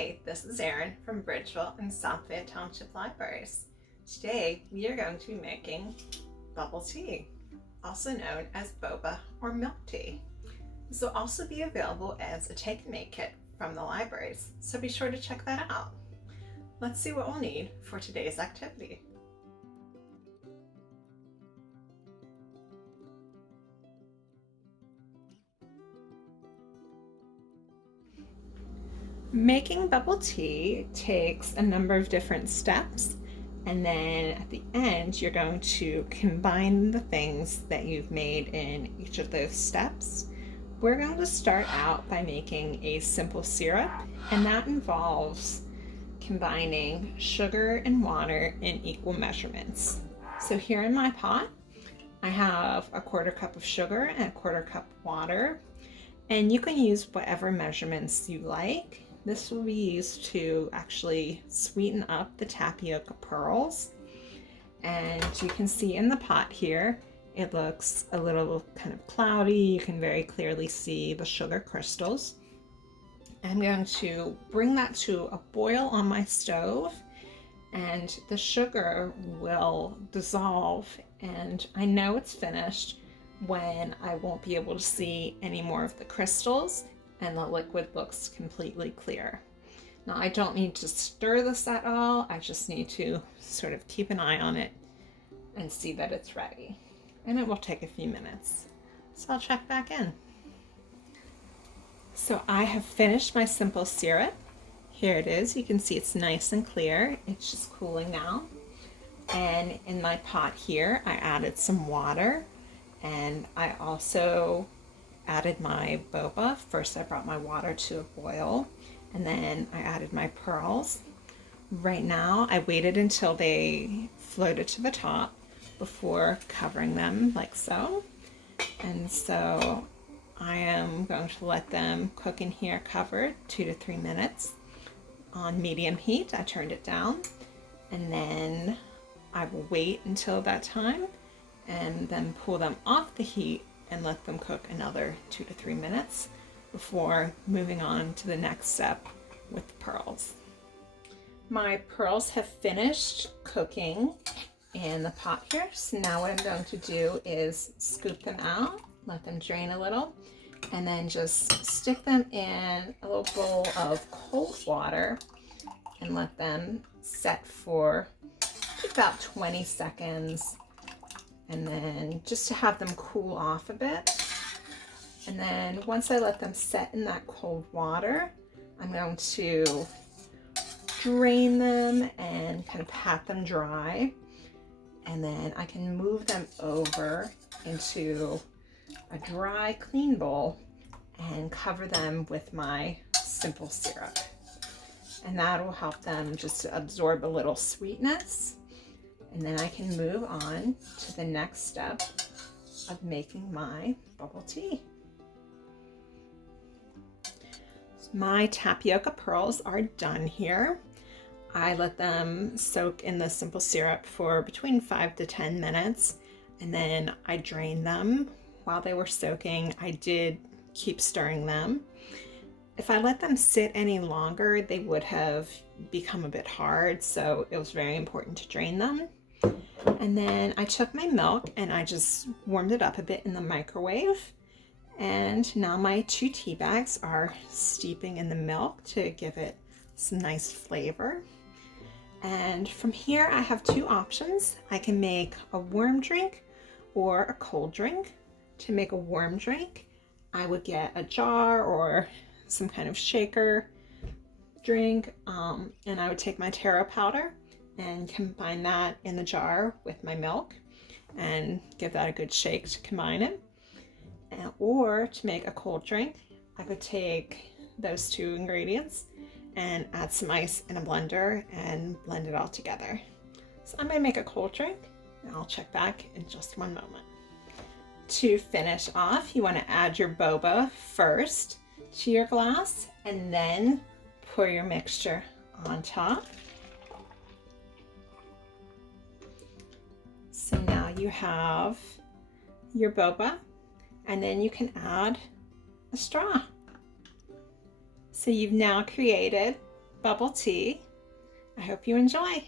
Hi, this is Erin from Bridgeville and South Fayette Township Libraries. Today we are going to be making bubble tea, also known as boba or milk tea. This will also be available as a take and make kit from the libraries, so be sure to check that out. Let's see what we'll need for today's activity. Making bubble tea takes a number of different steps, and then at the end you're going to combine the things that you've made in each of those steps. We're going to start out by making a simple syrup, and that involves combining sugar and water in equal measurements. So here in my pot I have a 1/4 cup of sugar and a 1/4 cup of water, and you can use whatever measurements you like. This will be used to actually sweeten up the tapioca pearls. And you can see in the pot here, it looks a little kind of cloudy. You can very clearly see the sugar crystals. I'm going to bring that to a boil on my stove, and the sugar will dissolve, and I know it's finished when I won't be able to see any more of the crystals and the liquid looks completely clear. Now I don't need to stir this at all. I just need to sort of keep an eye on it and see that it's ready. And it will take a few minutes. So I'll check back in. So I have finished my simple syrup. Here it is. You can see it's nice and clear. It's just cooling now. And in my pot here, I added some water, and I also added my boba. First I brought my water to a boil, and then I added my pearls. Right now I waited until they floated to the top before covering them like so. And so I am going to let them cook in here covered 2 to 3 minutes on medium heat. I turned it down, and then I will wait until that time and then pull them off the heat and let them cook another 2 to 3 minutes before moving on to the next step with the pearls. My pearls have finished cooking in the pot here, so now what I'm going to do is scoop them out, let them drain a little, and then just stick them in a little bowl of cold water and let them set for about 20 seconds, and then just to have them cool off a bit. And then once I let them set in that cold water, I'm going to drain them and kind of pat them dry, and then I can move them over into a dry, clean bowl and cover them with my simple syrup. And that will help them just to absorb a little sweetness. And then I can move on to the next step of making my bubble tea. My tapioca pearls are done here. I let them soak in the simple syrup for between 5 to 10 minutes, and then I drained them. While they were soaking, I did keep stirring them. If I let them sit any longer, they would have become a bit hard, so it was very important to drain them. And then I took my milk and I just warmed it up a bit in the microwave. And now my 2 tea bags are steeping in the milk to give it some nice flavor. And from here I have 2 options. I can make a warm drink or a cold drink. To make a warm drink, I would get a jar or some kind of shaker drink, and I would take my taro powder and combine that in the jar with my milk and give that a good shake to combine it. Or to make a cold drink, I could take those 2 ingredients and add some ice in a blender and blend it all together. So I'm gonna make a cold drink, and I'll check back in just one moment. To finish off, you want to add your boba first to your glass and then pour your mixture on top. So now you have your boba, and then you can add a straw. So you've now created bubble tea. I hope you enjoy.